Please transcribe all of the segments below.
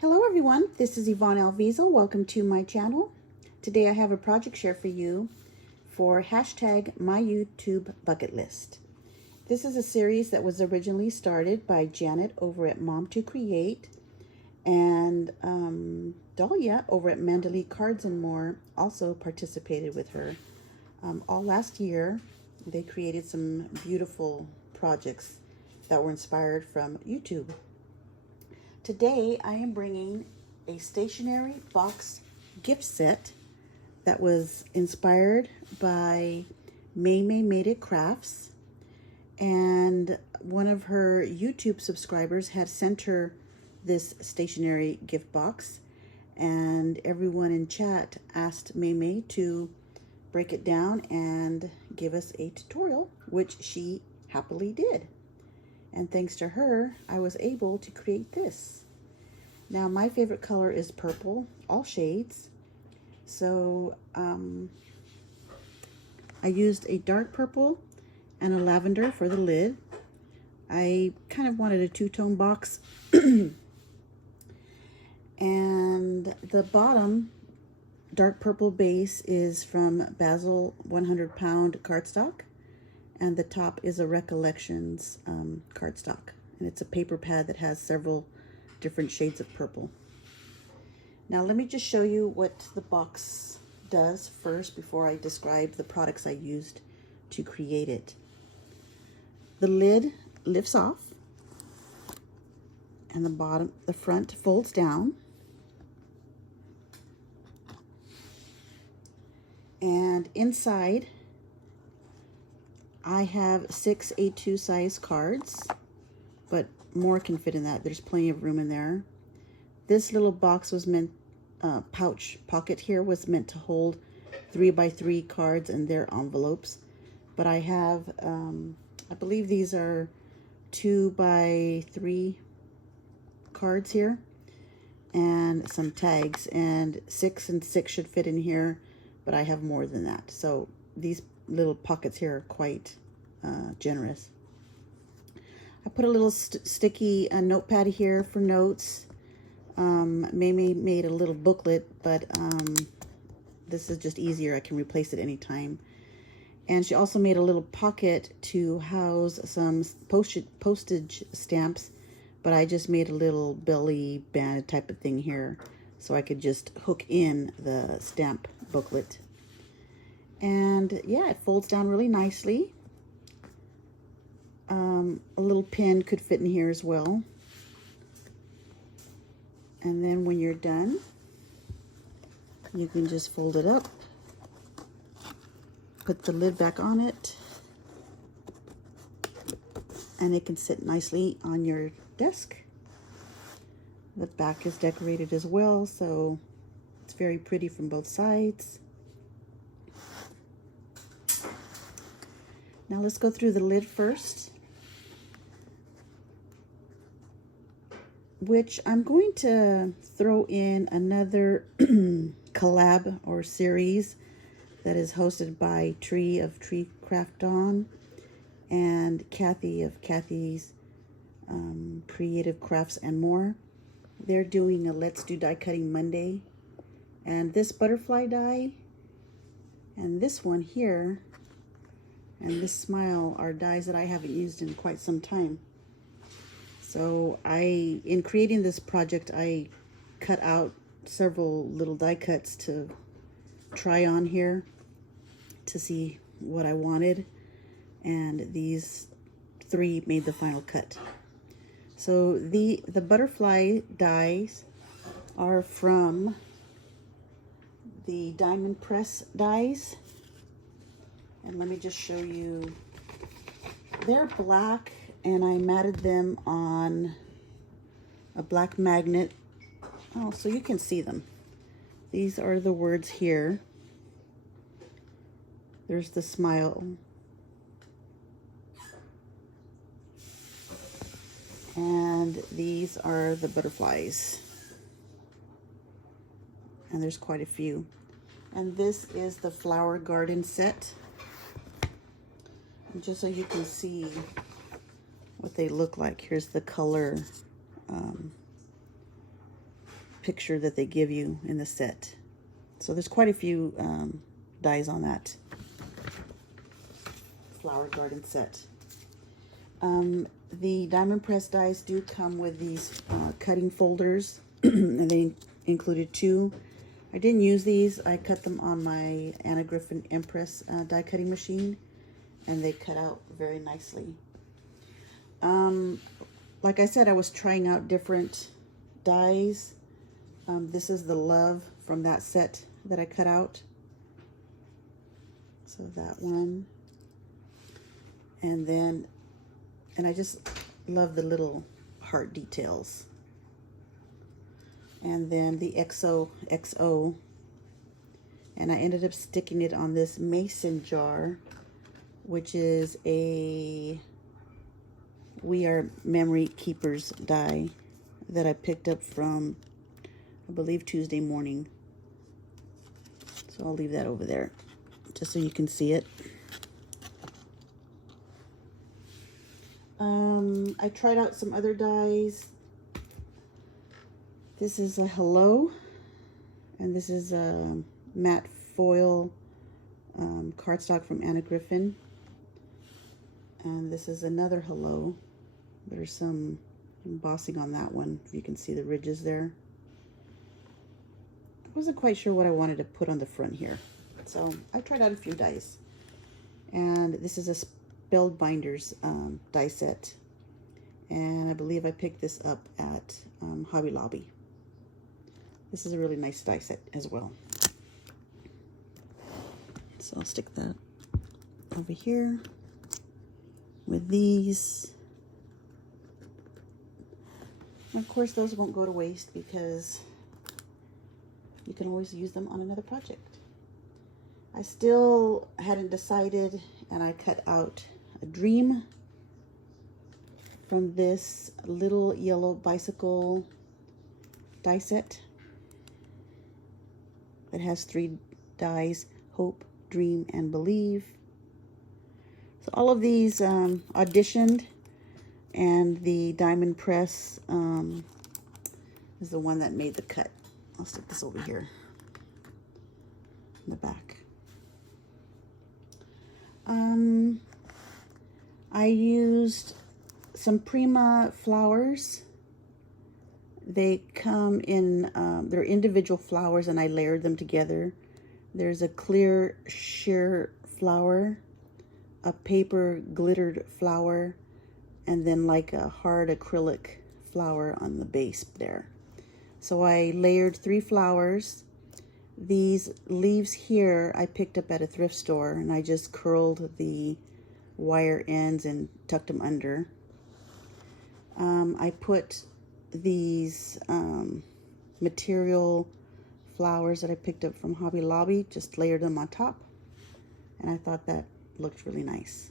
Hello everyone, this is Yvonne Alviso. Welcome to my channel. Today I have a project share for you for hashtag my YouTube bucket list. This is a series that was originally started by Janet over at Mom to Create, and Dahlia over at Mandalay Cards and More also participated with her. All last year they created some beautiful projects that were inspired from YouTube. Today I am bringing a stationery box gift set that was inspired by May Made It Krafts, and one of her YouTube subscribers had sent her this stationery gift box, and everyone in chat asked May to break it down and give us a tutorial, which she happily did. And thanks to her, I was able to create this. Now, my favorite color is purple, all shades. So I used a dark purple and a lavender for the lid. I kind of wanted a two-tone box. And the bottom dark purple base is from Basil 100 pound cardstock. And the top is a Recollections cardstock. And it's a paper pad that has several different shades of purple. Now let me just show you what the box does first before I describe the products I used to create it. The lid lifts off and the front folds down. And inside I have 6 A2 size cards, but more can fit in that. There's plenty of room in there. This little box was meant, pocket here was meant to hold 3x3 cards and their envelopes. But I have, I believe these are 2x3 cards here and some tags, and 6 and 6 should fit in here, but I have more than that. So these little pockets here are quite generous. I put a little sticky notepad here for notes. May made a little booklet, but this is just easier. I can replace it anytime. And she also made a little pocket to house some postage stamps, but I just made a little belly band type of thing here so I could just hook in the stamp booklet. And yeah, it folds down really nicely. A little pin could fit in here as well. And then when you're done, you can just fold it up, put the lid back on it, and it can sit nicely on your desk. The back is decorated as well, so it's very pretty from both sides. Now let's go through the lid first, which I'm going to throw in another collab or series that is hosted by Tree Craft On and Cathy of Cathy's Creative Crafts and More. They're doing a Let's Do Die Cutting Monday, and this butterfly die and this one here and this smile are dies that I haven't used in quite some time. So in creating this project, I cut out several little die cuts to try on here to see what I wanted. And these 3 made the final cut. So the butterfly dies are from the Diamond Press dies. And let me just show you. They're black, and I matted them on a black magnet. Oh, so you can see them. These are the words here. There's the smile. And these are the butterflies. And there's quite a few. And this is the flower garden set. And just so you can see what they look like, here's the color picture that they give you in the set. So there's quite a few dies on that flower garden set. The diamond press dies do come with these cutting folders, and they included 2. I didn't use these. I cut them on my Anna Griffin Empress die cutting machine, and they cut out very nicely. Like I said, I was trying out different dies. This is the Love from that set that I cut out. So that one. And I just love the little heart details. And then the XOXO. And I ended up sticking it on this mason jar, which is a We Are Memory Keepers die that I picked up from, I believe, Tuesday morning. So I'll leave that over there just so you can see it. I tried out some other dies. This is a Hello, and this is a matte foil cardstock from Anna Griffin. And this is another Hello. There's some embossing on that one, if you can see the ridges there. I wasn't quite sure what I wanted to put on the front here, so I tried out a few dies. And this is a Spellbinders die set, and I believe I picked this up at Hobby Lobby. This is a really nice die set as well. So I'll stick that over here with these. And of course, those won't go to waste because you can always use them on another project. I still hadn't decided, and I cut out a Dream from this little yellow bicycle die set. It has 3 dies: Hope, Dream, and Believe. So all of these auditioned, and the diamond press is the one that made the cut. I'll stick this over here in the back. I used some Prima flowers. They come in, they're individual flowers, and I layered them together. There's a clear sheer flower, a paper glittered flower, and then like a hard acrylic flower on the base there. So I layered 3 flowers. These leaves here I picked up at a thrift store, and I just curled the wire ends and tucked them under. I put these material flowers that I picked up from Hobby Lobby, just layered them on top, and I thought that looked really nice.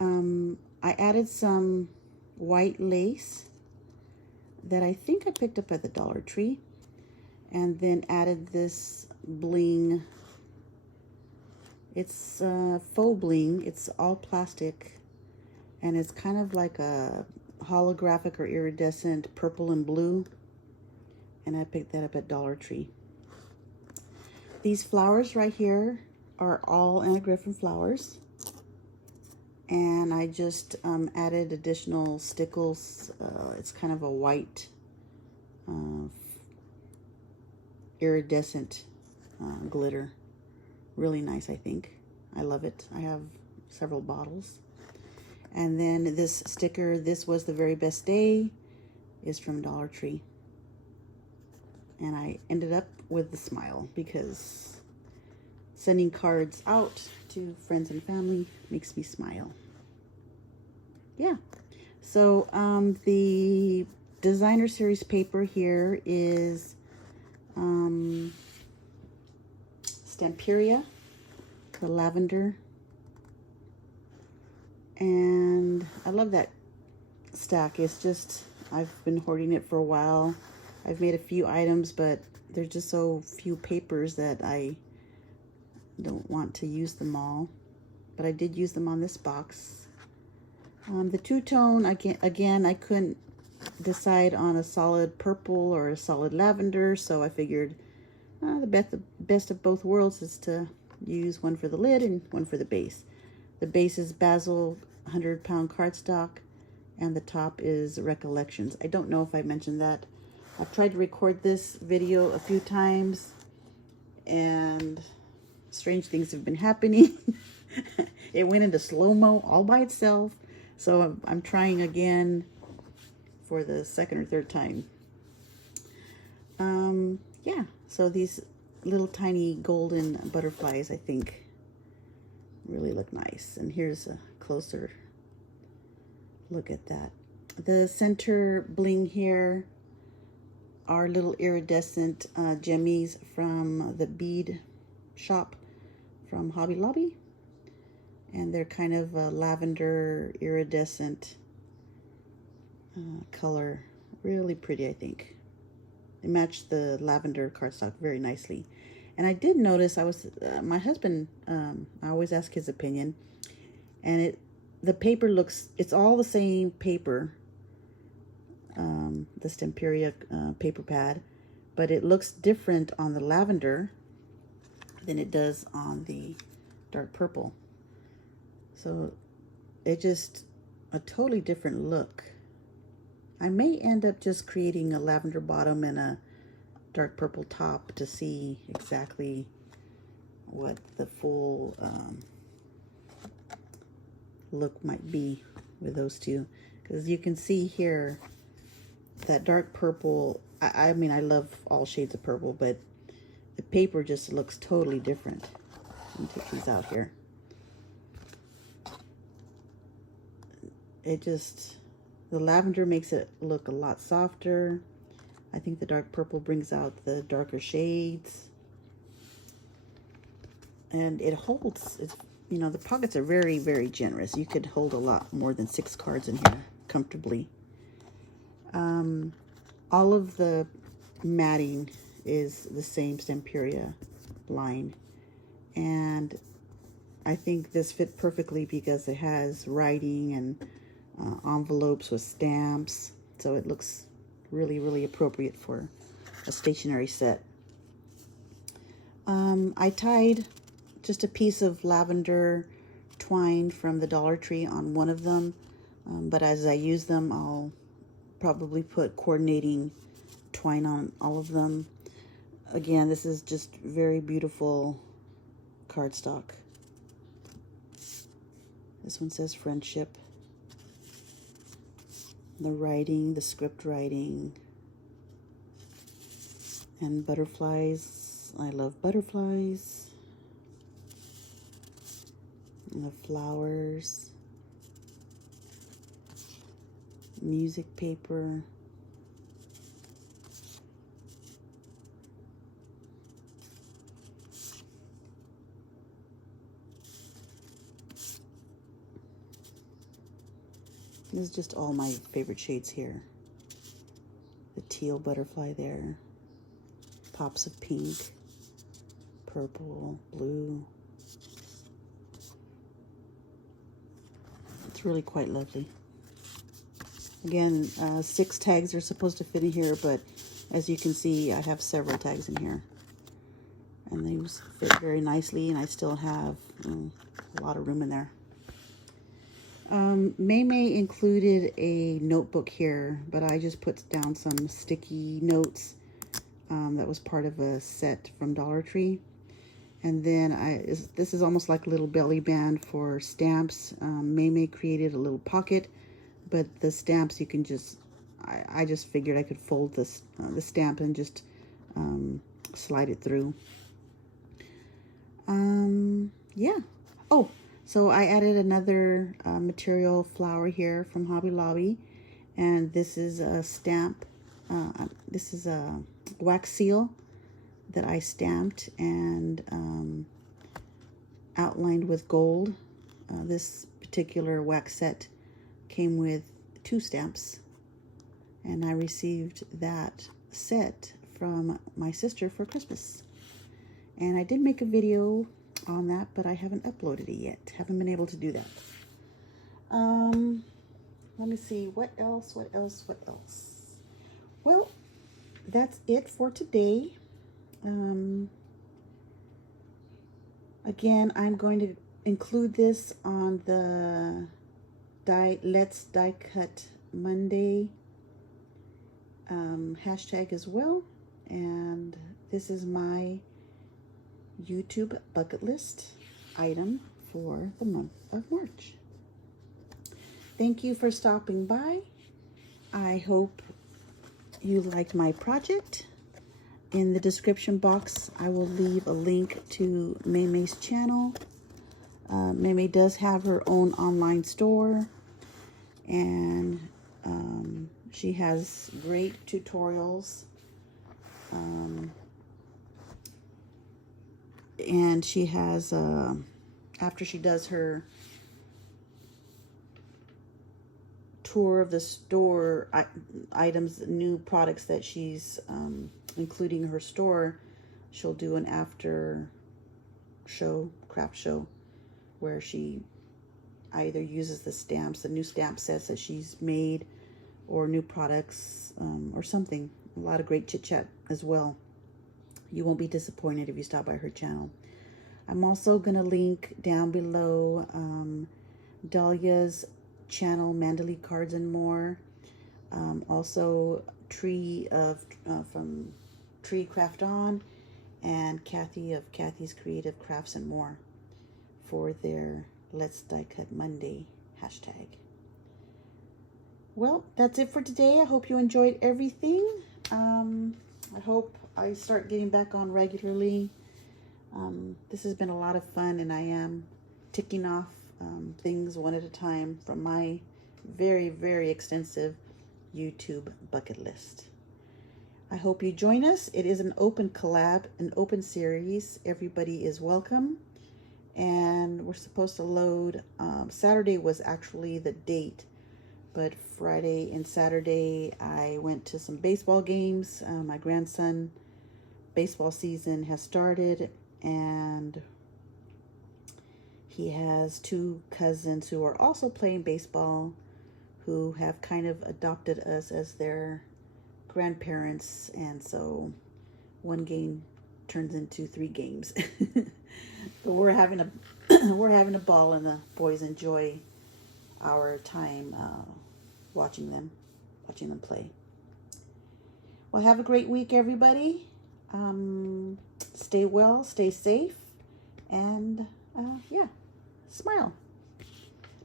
I added some white lace that I think I picked up at the Dollar Tree, and then added this bling. It's faux bling. It's all plastic, and it's kind of like a holographic or iridescent purple and blue, and I picked that up at Dollar Tree. These flowers right here are all Anna Griffin flowers, and I just added additional stickles. It's kind of a white iridescent glitter. Really nice, I think. I love it. I have several bottles. And then this sticker, This Was the Very Best Day, is from Dollar Tree. And I ended up with the smile because sending cards out to friends and family makes me smile. Yeah. So the designer series paper here is Stamperia, the lavender. And I love that stack. It's just, I've been hoarding it for a while. I've made a few items, but there's just so few papers that I don't want to use them all. But I did use them on this box. The two-tone, again, I couldn't decide on a solid purple or a solid lavender, so I figured the best of both worlds is to use one for the lid and one for the base. The base is Basil 100-pound cardstock, and the top is Recollections. I don't know if I mentioned that. I've tried to record this video a few times, and strange things have been happening. It went into slow-mo all by itself, so I'm trying again for the second or third time. Yeah, so these little tiny golden butterflies, I think, really look nice. And here's a closer look at that. The center bling here are little iridescent gemmies from the bead shop from Hobby Lobby. And they're kind of a lavender iridescent color. Really pretty, I think. They match the lavender cardstock very nicely. And I did notice, my husband, I always ask his opinion, and the paper looks, it's all the same paper, the Stemperia paper pad, but it looks different on the lavender than it does on the dark purple. So it just a totally different look. I may end up just creating a lavender bottom and a dark purple top to see exactly what the full look might be with those two. Because you can see here that dark purple, I mean, I love all shades of purple, but the paper just looks totally different. Let me take these out here. It just, the lavender makes it look a lot softer. I think the dark purple brings out the darker shades. And it holds, you know, the pockets are very, very generous. You could hold a lot more than 6 cards in here comfortably. All of the matting is the same Stemperia line. And I think this fit perfectly because it has writing and envelopes with stamps, so it looks really, really appropriate for a stationery set. I tied just a piece of lavender twine from the Dollar Tree on one of them, but as I use them, I'll probably put coordinating twine on all of them. Again, this is just very beautiful cardstock. This one says Friendship. The writing, the script writing, and butterflies. I love butterflies. And the flowers. Music paper. This is just all my favorite shades here. The teal butterfly there. Pops of pink, purple, blue. It's really quite lovely. Again, 6 tags are supposed to fit in here, but as you can see, I have several tags in here. And they fit very nicely, and I still have a lot of room in there. May included a notebook here, but I just put down some sticky notes that was part of a set from Dollar Tree. And then this is almost like a little belly band for stamps. May created a little pocket, but the stamps you can just, I just figured I could fold this the stamp and just slide it through. Yeah. Oh. So I added another material flower here from Hobby Lobby, and this is a stamp. This is a wax seal that I stamped and outlined with gold. This particular wax set came with 2 stamps, and I received that set from my sister for Christmas. And I did make a video on that, but I haven't uploaded it yet. Haven't been able to do that. Let me see, what else? Well, that's it for today. Again, I'm going to include this on the Let's Die Cut Monday hashtag as well. And this is my YouTube bucket list item for the month of March. Thank you for stopping by. I hope you liked my project. In the description box, I will leave a link to Maymay's channel. Maymay does have her own online store, and she has great tutorials. And she has, after she does her tour of the store items, new products that she's including her store, she'll do an after show, craft show, where she either uses the stamps, the new stamp sets that she's made, or new products, or something. A lot of great chit chat as well. You won't be disappointed if you stop by her channel. I'm also gonna link down below Dahlia's channel, Mandalay Cards and More. Also Tree from Tree Craft On, and Cathy of Cathy's Creative Crafts and More for their Let's Die Cut Monday hashtag. Well, that's it for today. I hope you enjoyed everything. I hope I start getting back on regularly. This has been a lot of fun, and I am ticking off things one at a time from my very, very extensive YouTube bucket list. I hope you join us. It is an open collab, an open series. Everybody is welcome. And we're supposed to load, Saturday was actually the date, but Friday and Saturday I went to some baseball games. My grandson baseball season has started, and he has two cousins who are also playing baseball, who have kind of adopted us as their grandparents, and so one game turns into 3 games. But we're having a ball, and the boys enjoy our time watching them play. Well, have a great week, everybody. Stay well, stay safe, and yeah, smile.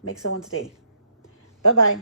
Make someone's day. Bye-bye.